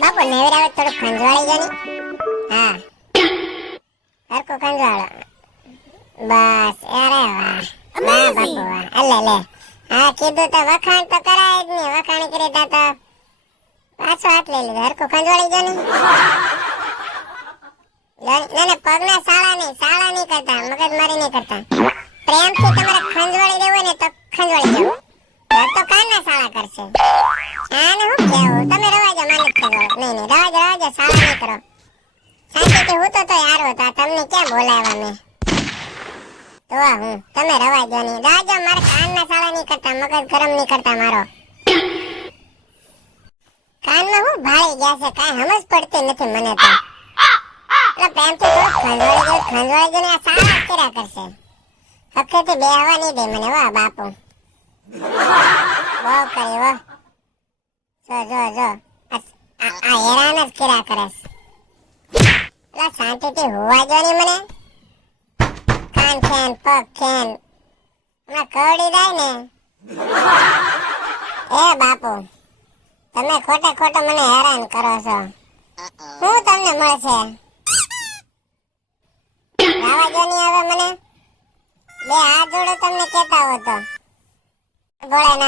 બાપુ નેવરાવે થોડું ખંજવાળી ગયો ને. હા હરકો ખંજવાળો. બસ અરે વાહ વાહ બાપુ વાહ. અલે લે હા કીધું તો વખાણ તો કરાય જ ને. વખાણ કરી તા તો પાછો હાથ લઈ લીધો. હરકો ખંજવાળી ગયો ને. ના પગના સાળા નહીં કરતા, મગજમારી નહીં કરતા. પ્રેમથી તમારે ખંજવાળી દેવું ને તો ખંજવાળી દેવું. તો કાનના સાળા કરશે. આને હું કેવું તમે રવા જાઓ. માલિક ખંજવાળો નહીં રવા જાઓ સાળા નહીં કરો. શાંતિથી હું તો હારો હતા. તમને ક્યાં બોલાવ્યા મેં તો હું તમે રવા જાઓ નહીં રવા જાઓ. મારે કાનના સાળા નહીં કરતા, મગજ ગરમ નહીં કરતા મારો. કાનમાં હું ભાળી ગયા છે કાંઈ સમજ પડતી નથી મને તો. પ્રેમથી થોડું ખંજવાળી દે ને. આ સારા કર્યા કરશે. હકેથી બેહવા નહીં દે મને. વાહ બાપુ બહુ કરી હો. જો આ હેરાન જ કર્યા કરે છે. શાંતિથી હોવા દો ને મને. કાન ખેન પગ ખેન હમણાં કવડી જાય ને. એ બાપુ તમે ખોટે મને હેરાન કરો છો. શું તમને મળશે? રાવા જો નહીં હવે મને. બે હાથ જોડો તમને કહેતા હો તો ભોળાનાથ.